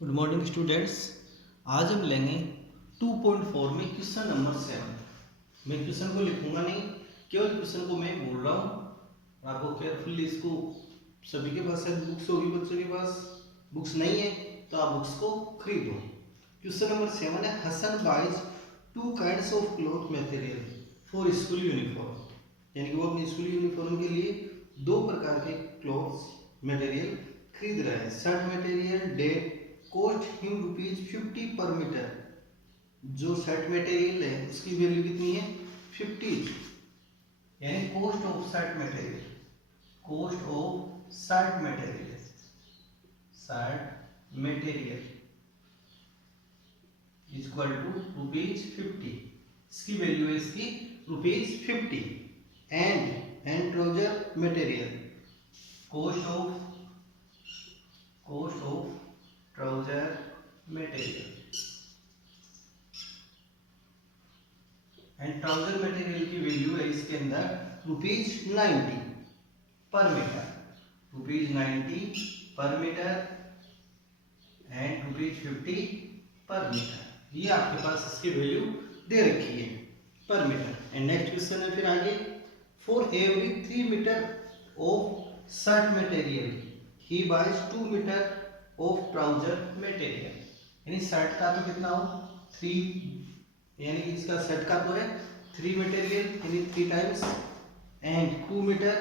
Good morning students. आज हम लेंगे 2.4 में क्वेश्चन नंबर 7। मैं क्वेश्चन को लिखूंगा नहीं, केवल क्वेश्चन को मैं बोल रहा हूँ। आपको केयरफुली इसको, सभी के पास शायद बुक्स होगी, बच्चों के पास बुक्स नहीं है तो आप बुक्स को खरीदो। क्वेश्चन नंबर 7 है, Hasan buys 2 kinds of cloth material for school uniform. यानी कि वो अपनी स्कूल यूनिफॉर्म के लिए दो प्रकार के क्लॉथ्स मटेरियल खरीद रहा है। Shirt material that cost him ₹50 per metre. जो शर्ट मटेरियल है उसकी वैल्यू कितनी है? 50। यानी cost of shirt material, cost of shirt material, shirt material equal to ₹50। इसकी वैल्यू है इसकी ₹50। And trouser material, cost of trouser material, and trouser material की वैल्यू है इसके अंदर ₹90 पर मीटर, ₹90 पर मीटर एंड ₹50 पर मीटर। ये आपके पास इसकी वैल्यू दे रखी है पर मीटर। एंड नेक्स्ट क्वेश्चन है फिर आगे, for every 3 metre of shirt material he buys 2 metre of trouser material. यानी शर्ट का तो कितना हो 3, यानी इसका शर्ट का तो है 3 मटेरियल यानी 3 times and 2 metre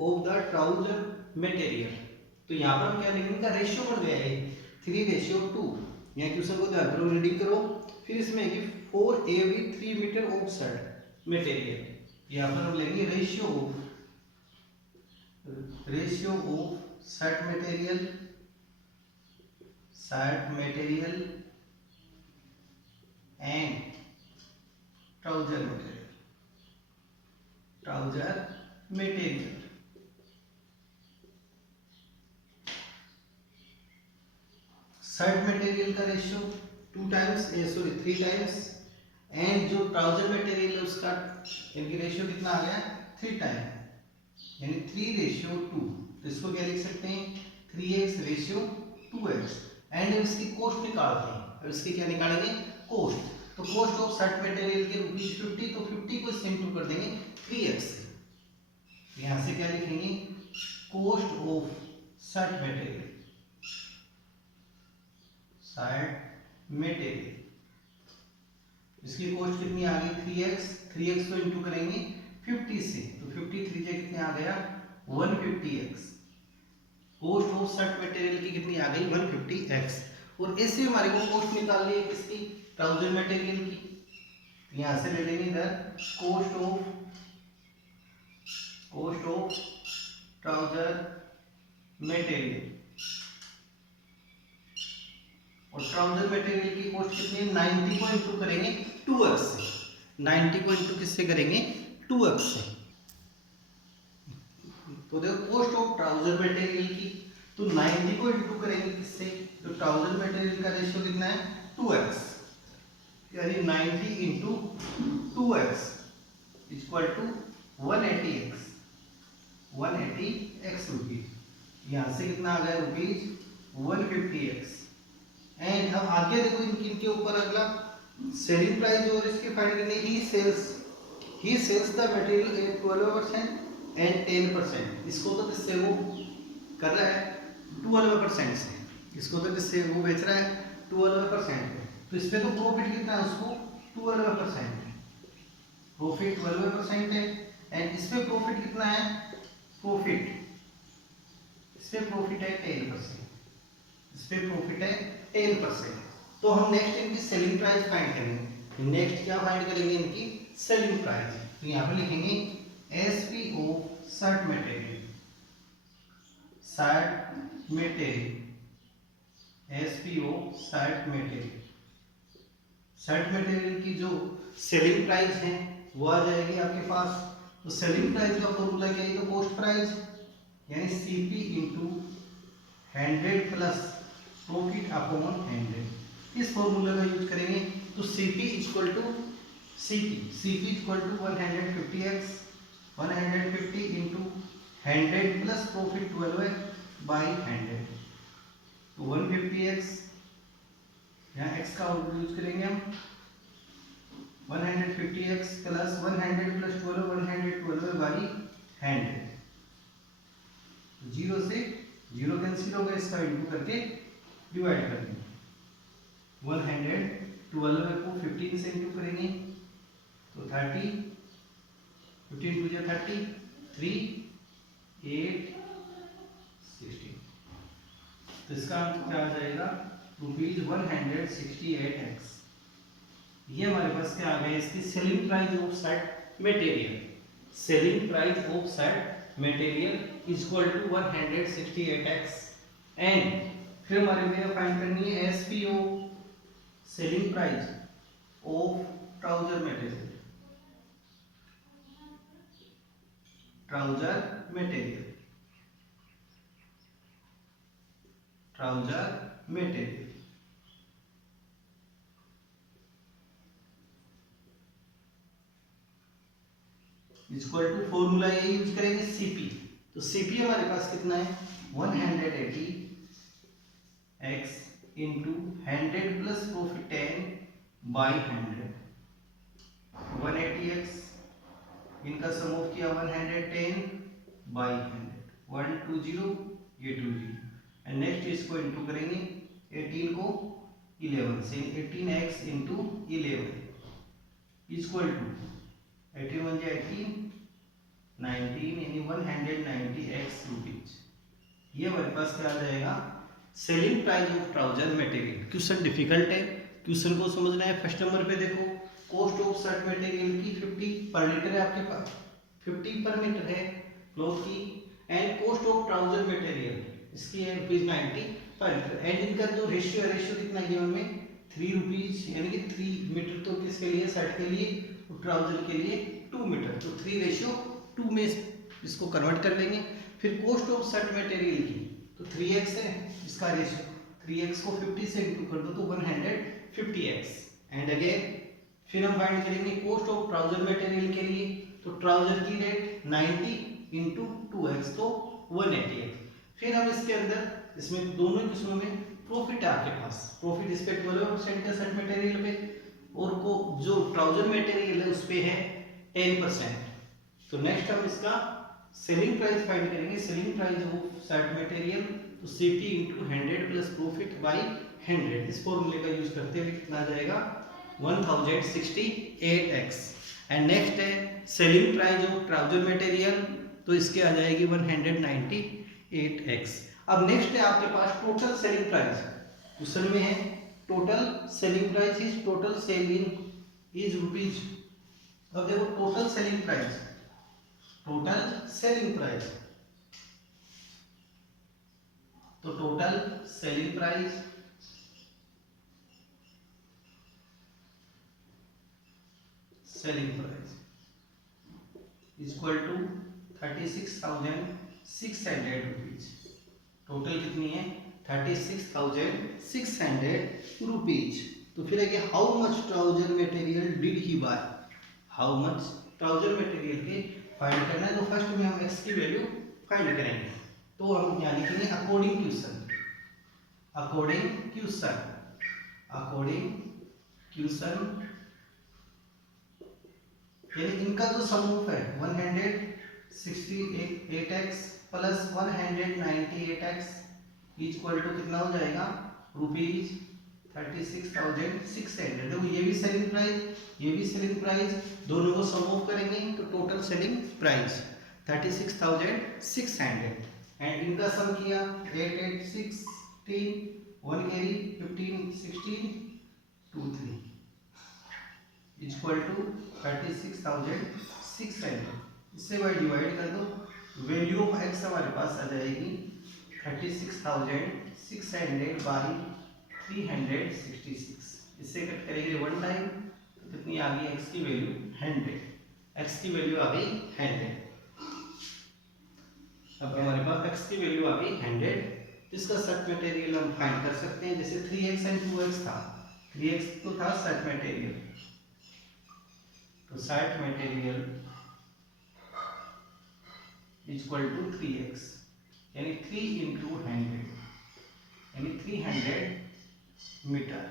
of the trouser material. तो यहाँ पर हम क्या लिखेंगे, का रेशियो बढ़ गया है 3:2। यहाँ क्वेश्चन को ध्यान करो, रीडिंग करो। फिर इसमें है कि for every 3 metre of shirt material, यहाँ पर हम लेंगे ratio of shirt material and trouser material. Shirt material का रेशियो 3 टाइम्स एंड जो ट्राउजर मटेरियल है उसका इनकी रेशियो कितना आ गया 3 टाइम, यानी 3:2। तो इसको क्या लिख सकते हैं 3x:2x। एंड इसकी कॉस्ट निकालते हैं, और इसकी क्या निकालेंगे कॉस्ट। तो कॉस्ट ऑफ शर्ट मटेरियल के ₹50, तो 50 को इससे इंटू कर देंगे 3x से। यहां से क्या लिखेंगे कॉस्ट ऑफ शर्ट मटेरियल इसकी कॉस्ट कितनी आ गई 3x को इंटू करेंगे 50 से, तो 53 से कितने आ गया 150x। Cost of shirt material की कितनी आ गई 150x। और ऐसे हमारे को कॉस्ट निकालनी है किसकी ट्राउजर मटेरियल की। यहां से ले लेंगे इधर कॉस्ट ऑफ ट्राउजर मटेरियल, और ट्राउजर मटेरियल की कॉस्ट कितनी है 90 को इंटू करेंगे 2x से। 90 को इंटू किससे करेंगे 2x से। तो देखो कॉस्ट ऑफ ट्राउजर मटेरियल की, तो 90 को इंटू करेंगे किससे, तो ट्राउजर मटेरियल का रेशियो कितना है 2x, यानी 90 into 2x equal to 180x rupees. यहां से कितना आ गया रुपीज 150x। एंड अब आगे देखो इनके ऊपर अगला सेलिंग प्राइस और इसके फाइंड करने, he sells the material at 12% and 10%। इसको तो किससे वो कर रहा है 12% से, इसको तो किससे वो बेच रहा है 12% पे। तो इस पे तो प्रॉफिट कितना है उसको 12% है, प्रॉफिट 12% है। एंड इस पे प्रॉफिट कितना है इस पे प्रॉफिट है 10%, इस पे प्रॉफिट है 10%। तो हम नेक्स्ट इनकी सेलिंग प्राइस फाइंड करेंगे। नेक्स्ट क्या फाइंड करेंगे इनकी सेलिंग प्राइस। तो यहाँ पे लिखेंगे SP of shirt material, SP of shirt material की जो सेलिंग प्राइस है वो आ जाएगी आपके पास। तो सेलिंग प्राइस का फॉर्मूला क्या है, तो कॉस्ट प्राइस यानी CP into 100 plus profit upon 100। इस फॉर्मूले का यूज करेंगे। तो CP equal to 150x, 150 into 100 plus profit 12 by 100, तो 150x यहाँ x का आउटपुट यूज करेंगे हम 150x plus 100 plus 12 112 by 100, zero से जीरो कैंसिल होगा, इसका इंटू करके डिवाइड कर देंगे। 112 को 15 से इंटू करेंगे तो 30, 15 टू जा 30, 3 8 16, तो इसका आंसर क्या आ जाएगा ₹168x। ये हमारे पास क्या आ गया, इसकी selling price of set material, selling price of set material equal to 168x। And फिर हमारे में फाइंड करनी है SP of, selling price of trouser material, trouser material, trouser material equal to formula ये यूज करेंगे सीपी। तो सीपी हमारे पास कितना है 180 x into 100 plus profit 10 by 100, 180x इनका सम ऑफ किया 110 बाई 100, 120 ये 20 एंड नेक्स्ट इसको इंटू करेंगे 18 को 11 से, 18x इंटू 11 इक्वल टू 18 1 18 19 यानी 190x रुपीज। ये हमारे पास क्या आ जाएगा selling price of trouser material. Question difficult है, क्वेश्चन को समझना है। फर्स्ट नंबर पे देखो कॉस्ट ऑफ शर्ट मटेरियल की 50 पर लीटर है आपके पास, 50 पर मीटर है क्लॉथ की, and cost of trouser material इसकी है ₹90 पर लीटर, एंड इनका जो रेशियो है, रेशियो कितना है हमें 3 रुपीज, यानी कि 3 मीटर तो किसके लिए शर्ट के लिए और ट्राउजर के लिए 2 मीटर, तो 3:2 में इसको कन्वर्ट कर लेंगे। फिर कॉस्ट ऑफ शर्ट मटेरियल की तो 3x है इसका रेशियो, 3x को 50 से इंटू कर दो तो 150x, एंड अगेन फिर हम फाइंड करेंगे कॉस्ट ऑफ ट्राउजर मटेरियल के लिए, तो ट्राउजर की रेट 90 इंटू 2x तो 180x। फिर हम इसके अंदर इसमें दोनों किस्मों में प्रॉफिट है आपके पास, प्रॉफिट इस पे 12% है शर्ट मटेरियल पे, और को जो ट्राउजर मटेरियल है उस पे है 10%। तो नेक्स्ट हम इसका सेलिंग प्राइस फाइंड करेंगे, selling price of shirt material, तो CP into 100 plus profit by 100, इस फॉर्मूले का यूज करते हुए कितना आ जाएगा 1068x। एंड नेक्स्ट है selling price of trouser material, तो इसके आ जाएगी 198x। अब नेक्स्ट है आपके पास टोटल सेलिंग प्राइस, क्वेश्चन में है total selling price is, total selling is rupees. अब देखो total selling price, total selling price, तो total selling price equal to 36,600 rupees. Total कितनी है 36,600 रुपीज। तो फिर आगे how much trouser material did he buy, how much trouser material के find करना है। तो फर्स्ट में हम x की वैल्यू फाइंड करेंगे, तो हम यहाँ लिखेंगे according question, according question, according question, यानी इनका जो समूह है 168x plus 198x equal to कितना हो जाएगा ₹36,600। देखो ये भी सेलिंग प्राइस, ये भी सेलिंग प्राइस, दोनों को सम ऑफ करेंगे तो टोटल सेलिंग प्राइस 36,600, एंड इनका सम किया 8 8 16 1 कैरी 15 16 2 3 इक्वल टू 36,600। इससे बाय डिवाइड कर दो, वैल्यू ऑफ x हमारे पास आ जाएगी 36,600 बाई 366। इससे कट करेंगे 1 टाइम तो कितनी आ गई x की वैल्यू 100, x की वैल्यू आ गई 100। अब हमारे पास x की वैल्यू आ गई 100, इसका शर्ट मटेरियल हम फाइंड कर सकते हैं। जैसे 3x एंड 2x था, 3x तो था शर्ट मटेरियल, तो shirt material equal to 3x, यानी 3 इंटू 100 यानी 300 मीटर,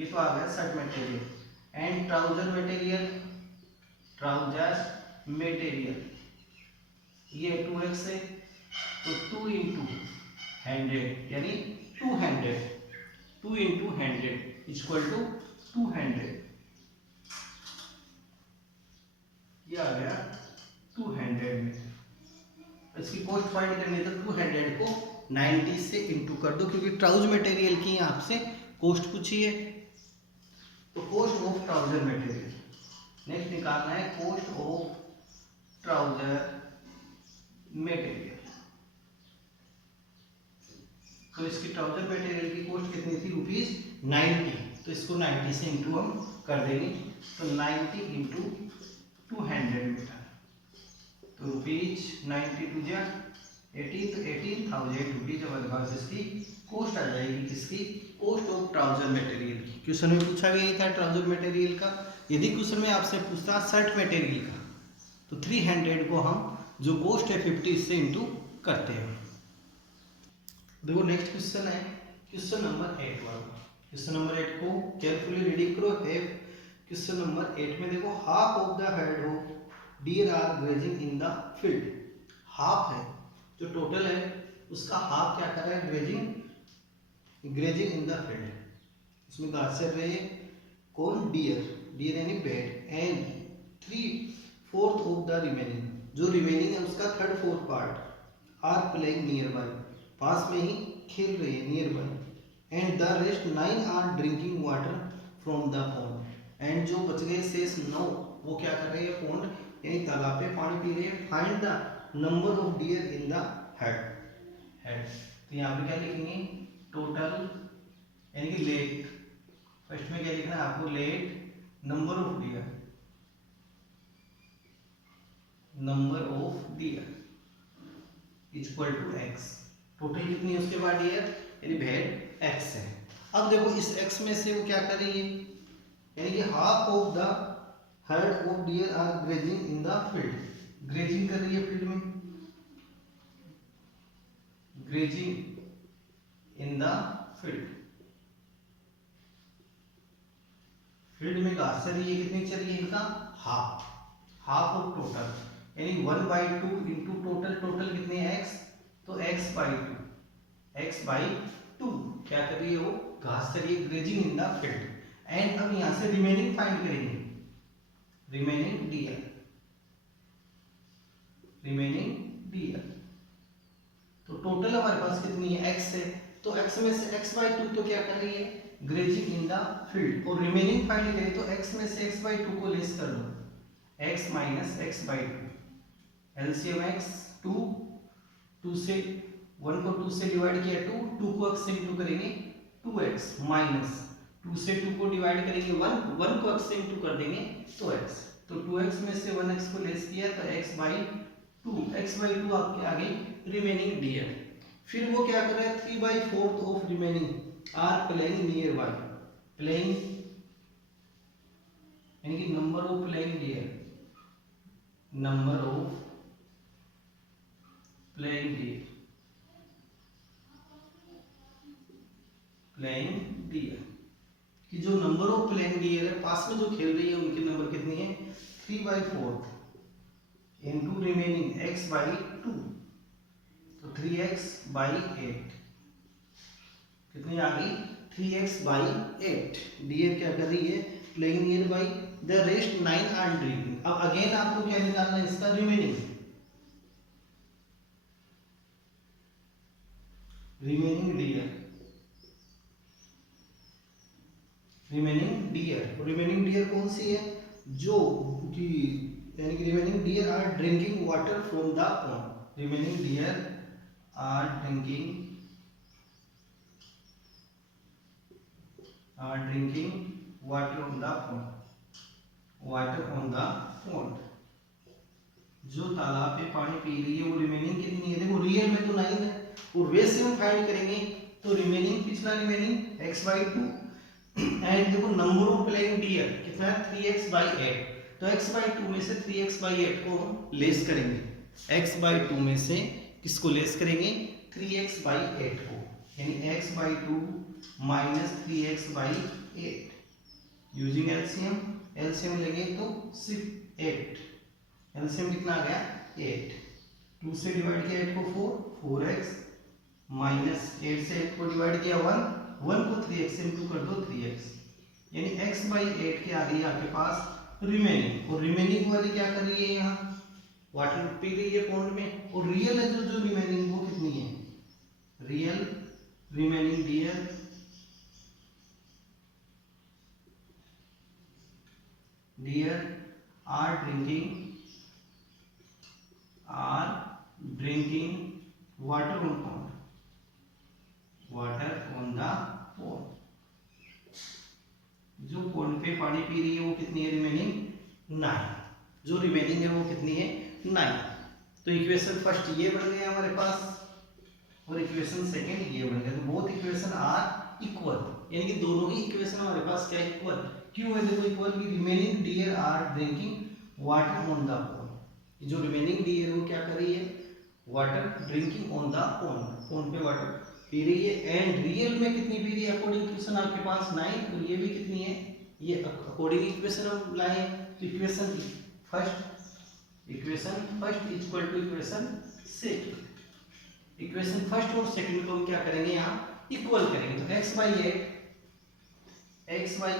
ये तो आ गया shirt material. And trouser material ये 2x है, तो 2 इंटू 100 यानी 200, 2 इंटू 100 इक्वल टू 200, ये आ गया 200 में। इसकी कॉस्ट फाइंड करनी है तो 200 को 90 से इंटू कर दो, क्योंकि ट्राउजर मटेरियल की आपसे कॉस्ट पूछी है। तो cost of trouser material next निकालना है, कॉस्ट ऑफ ट्राउजर मटेरियल। तो इसकी ट्राउजर मटेरियल की कॉस्ट कितनी थी, ₹90, तो इसको 90 से इंटू हम कर देंगे, तो 90 इंटू 200 मीटर, तो ₹90 टू जा 18, तो 18,000 रुपीज हमारे पास इसकी कॉस्ट आ जाएगी। किसकी, कॉस्ट ऑफ ट्राउजर मटेरियल की। क्वेश्चन में पूछा गया था ट्राउजर मटेरियल का। यदि क्वेश्चन में आपसे पूछता शर्ट मटेरियल का, तो 300 को हम जो कॉस्ट है 50 से इंटू करते हैं। देखो नेक्स्ट क्वेश्चन है क्वेश्चन नंबर 8 वाला। क्वेश्चन नंबर 8 को केयरफुली रीडिंग करो। क्वेश्चन नंबर 8 में देखो, half of the head of deer are grazing in the field. Half है जो टोटल है उसका हाफ क्या कर रहा है, ग्रेजिंग इन द फील्ड। इसमें घास चल रही है, कौन, डियर यानी बैड। एंड 3/4 ऑफ द रिमेनिंग, जो रिमेनिंग है उसका 3/4 part are playing nearby, पास में ही खेल रहे हैं, nearby. And the rest 9 are drinking water from the pond. And जो बच गए शेष 9 वो क्या कर रहे हैं, पॉन्ड यानी तालाब पे पानी पी रहे हैं। Find the number of dear in the head. तो यहाँ पे क्या लिखेंगे, टोटल यानी कि लेट। फर्स्ट में क्या लिखना है आपको, let number of deer, number of deer equal to x। Total कितनी है उसके बाद डियर यानी भेड़ x है। अब देखो इस x में से वो क्या कर रही है, यानी कि half of the head of deer are grazing in the field. Grazing कर रही है फील्ड में, grazing in the field. Field में घास चल रही है, कितनी चल रही है, इनका हाफ ऑफ टोटल यानी 1/2 इंटू टोटल कितने हैं, x, तो x/2 क्या कर रही है, वो घास चल रही है, grazing in the field. And अब यहां से रिमेनिंग फाइंड करेंगे, रिमेनिंग डियर। तो टोटल हमारे पास कितनी है, x है, तो x में से x/2 तो क्या कर रही है, ग्रेजिंग इन द फील्ड। और रिमेनिंग फाइंड करें तो x में से x/2 को लेस कर दो, x minus x/2, LCM x 2 से 1 को 2 से डिवाइड किया 2 को x से इंटू करेंगे 2x माइनस 2 से 2 को डिवाइड करेंगे 1 को x से इंटू कर देंगे तो x। तो 2x में से 1x को लेस किया तो x/2 आपके आगे रिमेनिंग डियर। फिर वो क्या कर रहा है, 3/4 of remaining are playing nearby. Playing यानी कि number of playing deer, number of playing deer कि जो नंबर ऑफ प्लेइंग डियर है पास में जो खेल रही है उनके नंबर कितनी है, 3/4 इंटू रिमेनिंग x/2, तो 3x/8 कितनी आ गई, 3x/8। डियर क्या कर रही है, playing nearby. The rest 9 are drinking. अब अगेन आपको क्या निकालना है, इसका रिमेनिंग डियर। रिमेनिंग डियर कौन सी है, जो कि यानी कि remaining deer are drinking water from the pond. Remaining deer are drinking water on the pond. जो तालाब पे पानी पी रही है वो रिमेनिंग कितनी है, देखो रियल में तो 9 है और वैसे हम फाइंड करेंगे तो रिमेनिंग, पिछला रिमेनिंग x/2 एंड देखो नंबर ऑफ प्लेइंग डियर कितना है, 3x/8। तो x/2 में से 3x/8 को हम लेस करेंगे, x/2 में से किसको लेस करेंगे, 3x/8 को, यानी x/2 minus 3x/8 using LCM, LCM लेंगे तो 8, एलसीएम कितना आ गया 8, 2 से डिवाइड किया 8 को 4x माइनस 8 से 8 को डिवाइड किया 1 को 3x से इंटू कर दो 3x, यानी x बाई 8 के आगे आपके पास रिमेनिंग, और रिमेनिंग वाली क्या कर रही है यहाँ वाटर पी रही है पॉन्ड में, और रियल है जो रिमेनिंग वो कितनी है, real remaining deer are drinking water on the pond, जो पॉन्ड पे पानी पी रही है वो कितनी है रिमेनिंग 9, जो रिमेनिंग है वो कितनी है 9। तो इक्वेशन फर्स्ट ये बन गया हमारे पास, और इक्वेशन सेकंड ये बन गया, तो बोथ इक्वेशन आर इक्वल, यानी कि दोनों ही इक्वेशन हमारे पास क्या इक्वल, क्यों है देखो इक्वल, की remaining deer are drinking water on the pond, जो रिमेनिंग डियर वो क्या कर रही है water drinking on the pond पे वाटर पी रही है, एंड रियल में कितनी पी रही है अकॉर्डिंग इक्वेशन आपके पास 9, और ये भी कितनी है, ये अकॉर्डिंग इक्वेशन हम लाए, तो equation first equal to equation second, equation first और सेकंड को हम क्या करेंगे यहाँ इक्वल करेंगे, तो x by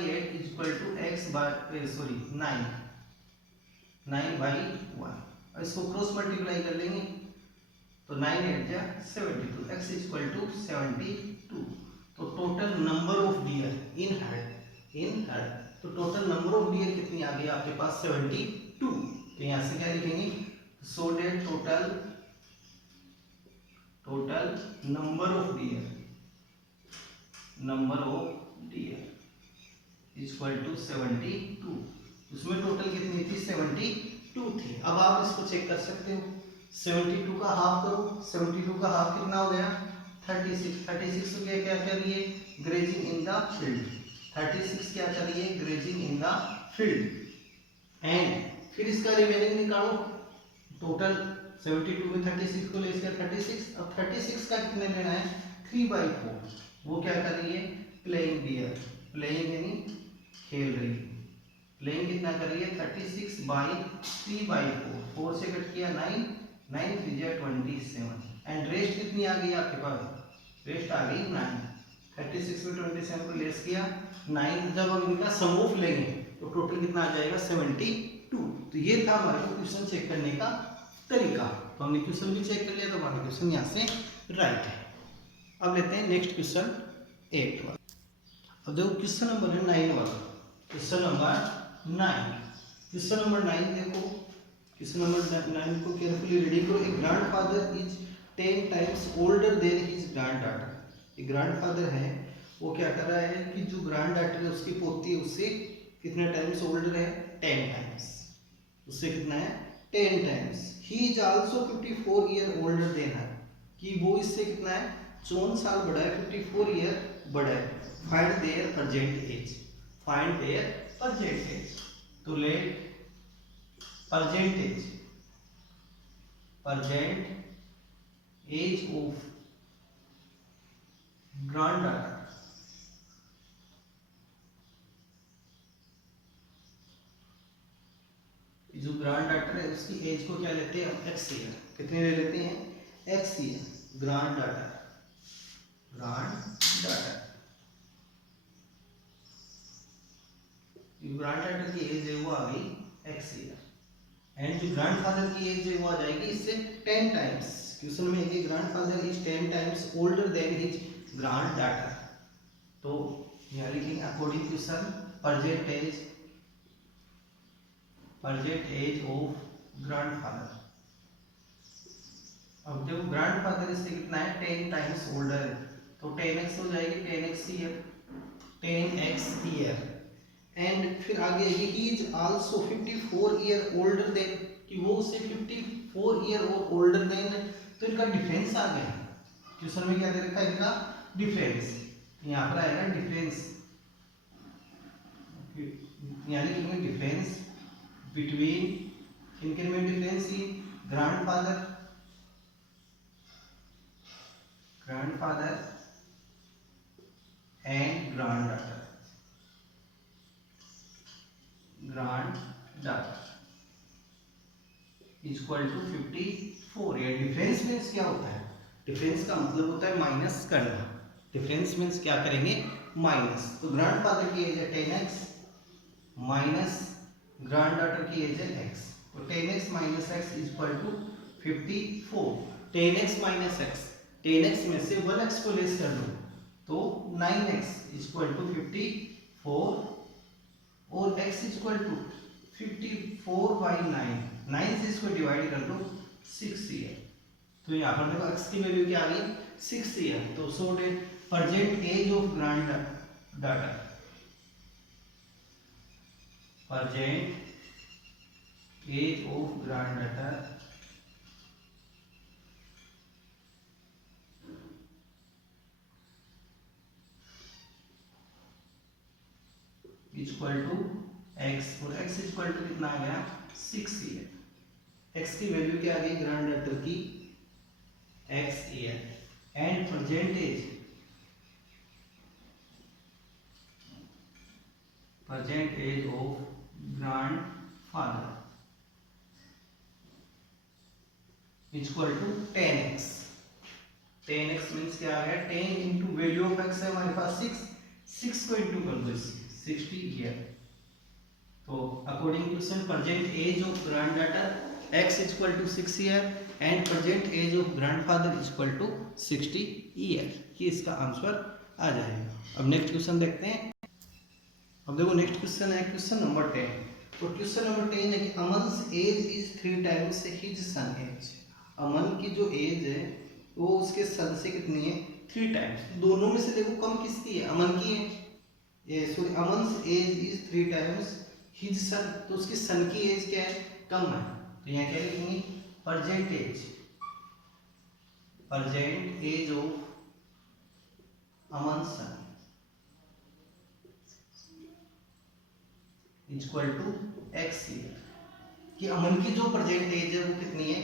8 is equal to x by 9 by 1, और इसको क्रॉस मल्टीप्लाई कर लेंगे तो 9 8 जा 72, x इज इक्वल टू 72, तो total number of dear in head, तो टोटल नंबर ऑफ डियर कितनी आ गई आपके पास 72, तो यहाँ से क्या लिखेंगे, so that total number of deer equal to 72, उसमें टोटल कितनी थी 72 थी। अब आप इसको चेक कर सकते हो, 72 का हाफ करो, 72 का हाफ कितना हो गया 36, 36 तो क्या कर रही है ग्रेजिंग इन द फील्ड, 36 क्या कर रही है grazing in the field, and फिर इसका रिमेनिंग निकालो, टोटल 72 में 36 को ले इसका 36, अब 36 का कितने लेना है 3/4, वो क्या कर रही है प्लेइंग डियर, प्लेइंग यानी खेल रही है, प्लेइंग कितना कर रही है 36/3/4, 4 से कट किया 9, 9 3 27, एंड रेस्ट कितनी आ गई आपके पास, रेस्ट आ गई 9, 36 में 27 को लेस किया 9, जब हम इनका सम ऑफ लेंगे तो टोटल कितना आ जाएगा 72, तो ये था हमारे को क्वेश्चन चेक करने का तरीका, तो हमने क्वेश्चन भी चेक कर लिया, तो हमारा क्वेश्चन यहाँ से राइट है। अब लेते हैं नेक्स्ट क्वेश्चन 8 वाला, अब देखो क्वेश्चन नंबर है 9 वाला, क्वेश्चन नंबर 9 देखो, क्वेश्चन नंबर 9 को केयरफुली रीडिंग करो, a grandfather is 10 times older than his granddaughter, एक ग्रैंडफादर है वो क्या कर रहा है कि जो ग्रैंडडॉटर है उसकी पोती है उससे कितने टाइम्स ओल्डर है 10 टाइम्स, उससे कितना है 10 times, he is also 54 year older than her, कि वो इससे कितना है 54 साल बड़ा है, 54 ईयर बड़ा है, फाइंड देयर प्रेजेंट एज, तो let present age of granddaughter, जो ग्रैंडडॉटर है उसकी एज को क्या लेते हैं x ईयर, कितने ले लेते हैं x ईयर, ग्रैंडडॉटर की एज है वो आ गई x ईयर, एंड जो ग्रैंडफादर की एज है वो आ जाएगी इससे 10 टाइम्स, क्वेश्चन में है grandfather is 10 times older than his granddaughter, तो यहाँ लिखेंगे according question present age of grandfather, अब जब ग्रैंडफादर इससे कितना है 10 टाइम्स ओल्डर है, तो 10x हो जाएगी 10x ईयर, एंड फिर आगे ही is also 54 year older then, कि वो उससे 54 ईयर ओल्डर देन, तो इनका डिफरेंस आ गया, क्वेश्चन में क्या दे रखा है इनका डिफरेंस, यहाँ पर आएगा डिफरेंस, यानी कि डिफरेंस बिटवीन इनके में difference in grandfather and granddaughter, equal to 54। ये डिफरेंस मीन्स क्या होता है? डिफरेंस का मतलब होता है माइनस करना। डिफरेंस मीन्स क्या करेंगे? माइनस। तो ग्रैंडफादर की एज है 10x माइनस ग्रैंडडॉटर की एज है x, तो 10x minus x equal to 54। 10x minus x, 10x में से 1x को लेस कर लो तो 9x इक्वल टू 54 और x इक्वल टू 54 बाई 9 से इसको डिवाइड कर लो 6 है। तो यहाँ पर देखो x की वैल्यू क्या आ गई? 6 है। तो so that present age of granddaughter, present age of granddaughter equal to x, और x इक्वल टू कितना आ गया? 6 ईयर। x की वैल्यू क्या आ गई ग्रैंडडॉटर की? x year. And present age of grandfather equal to 10x। 10x means क्या है? 10 इंटू वैल्यू ऑफ x है हमारे पास 6 को इंटू कर दो 60 ईयर। तो according to question present age of granddaughter x equal to 6 year and present age of grandfather equal to 60 year. ये इसका आंसर आ जाएगा। अब नेक्स्ट क्वेश्चन देखते हैं। अब देखो नेक्स्ट क्वेश्चन है क्वेश्चन नंबर 10। तो क्वेश्चन नंबर 10 है कि Aman's age is 3 times his son age. Aman की जो एज है वो उसके सन से कितनी है? 3 टाइम्स। दोनों में से देखो कम किसकी है? अमन की है। Sorry Aman's age is 3 times his son, तो उसके सन की एज क्या है? कम है। तो यहाँ क्या लिखेंगे? Present age of Aman's son equal to x year. कि अमन की जो प्रेजेंट एज है वो कितनी है?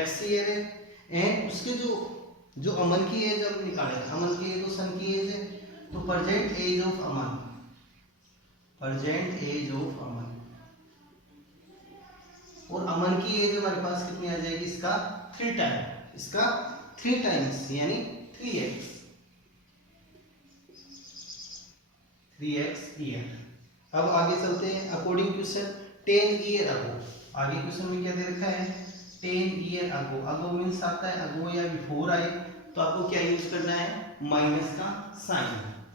x ईयर है। एंड उसके जो अमन की एज हम निकालेंगे, अमन की एज तो सन की एज है, तो प्रेजेंट एज ऑफ अमन और अमन की एज हमारे पास कितनी आ जाएगी? इसका 3 टाइम्स यानी 3x ईयर। अब आगे चलते हैं। अकॉर्डिंग क्वेश्चन 10 ईयर अगो, आगे क्वेश्चन में क्या दे रखा है? 10 ईयर अगो। अगो मीन्स आता है अगो या बिफोर आए तो आपको क्या यूज करना है? माइनस का साइन।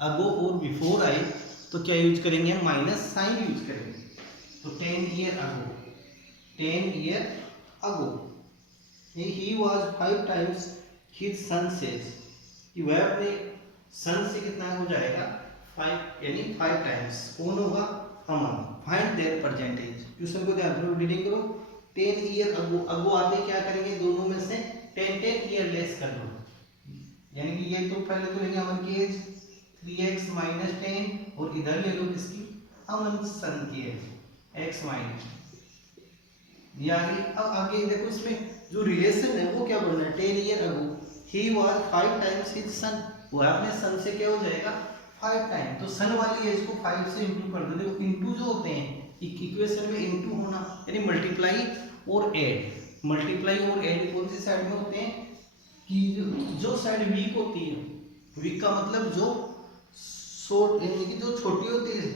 अगो और बिफोर आए तो क्या यूज करेंगे? माइनस साइन यूज करेंगे। तो 10 year ago he was 5 times his sun says, कि वह अपने सन से कितना हो जाएगा? 5 यानी 5 टाइम्स। कौन होगा? Aman. Find their present age. Question को ध्यान से रीडिंग करो। 10 ईयर अगो आते क्या करेंगे? दोनों में से 10 ईयर लेस कर लो, यानी कि ये तो पहले तो लेंगे अमन की एज 3x माइनस 10 और इधर ले लो किसकी? अमन सन की एज x माइनस। यानी अब आगे देखो इसमें जो रिलेशन है वो क्या बढ़ना है? 10 year ago he was 5 times his सन, वो अपने सन से क्या हो जाएगा? 5 टाइम। तो सन वाली एज को 5 से इंटू कर दो। देखो इंटू जो होते हैं इक्वेशन में इंटू होना यानी मल्टीप्लाई और ऐड। मल्टीप्लाई और ऐड कौन सी साइड में होते हैं? कि जो साइड वीक होती है, वीक का मतलब जो शॉर्ट यानी कि जो छोटी होती है,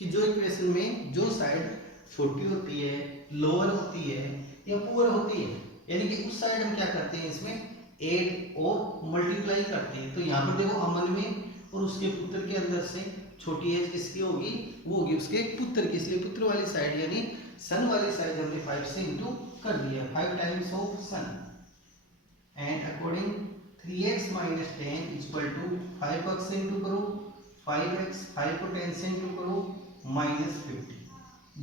कि जो इक्वेशन में जो साइड छोटी होती है, लोअर होती है या पुअर होती है, यानी कि उस साइड हम क्या करते हैं? इसमें ऐड और मल्टीप्लाई करते हैं। तो यहाँ पर देखो अमन में और उसके पुत्र के अंदर से छोटी एज किसकी होगी? वो होगी उसके पुत्र की। इसलिए पुत्र वाली साइड यानी सन वाली साइड हमने 5 से इंटू कर दिया, 5 times of son. And according 3x minus 10 equal to 5x से इंटू करो 5x, 5 को 10 से इंटू करो माइनस 50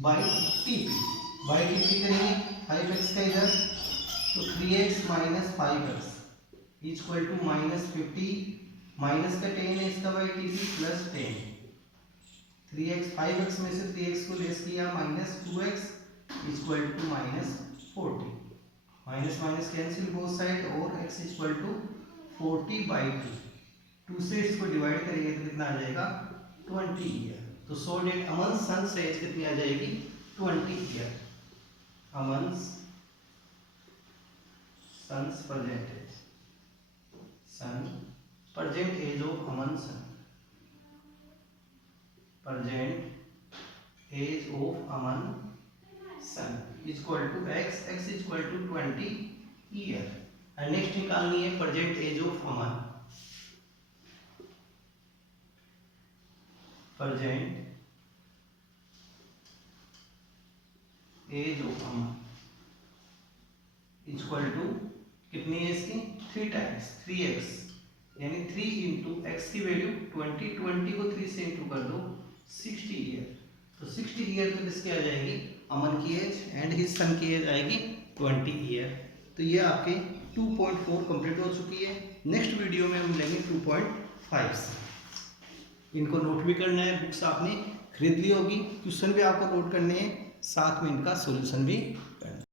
बाई टीपी करेंगे 5x का इधर, तो 3x minus 5x equal to minus 50, minus का 10 है इसका by TP plus 10। 3x 5x में से 3x को लेस किया minus 2x equal to minus 40। Minus minus cancel both side और x इक्वल टू 40 बाई 2 से इसको डिवाइड करेंगे तो कितना आ जाएगा? 20 ईयर। तो सो डेट अमन सन एज कितनी आ जाएगी? 20 year. Aman son's present age, son present age of Aman son, present age of Aman son equal to x, x equal to 20 year. And next निकालनी है present age of Aman, present age of Aman equal to कितनी है इसकी 3 times 3x, यानी 3 into x की value 20, 20 को 3 से into कर दो 60 ईयर। तो 60 ईयर तक इसकी आ जाएगी अमन की एज एंड हिज सन की एज आएगी 20 ईयर। तो ये आपके 2.4 कंप्लीट हो चुकी है। नेक्स्ट वीडियो में हम लेंगे 2.5। इनको नोट भी करना है, बुक्स आपने खरीद ली होगी, क्वेश्चन भी आपको नोट करने हैं, साथ में इनका सॉल्यूशन भी करना है।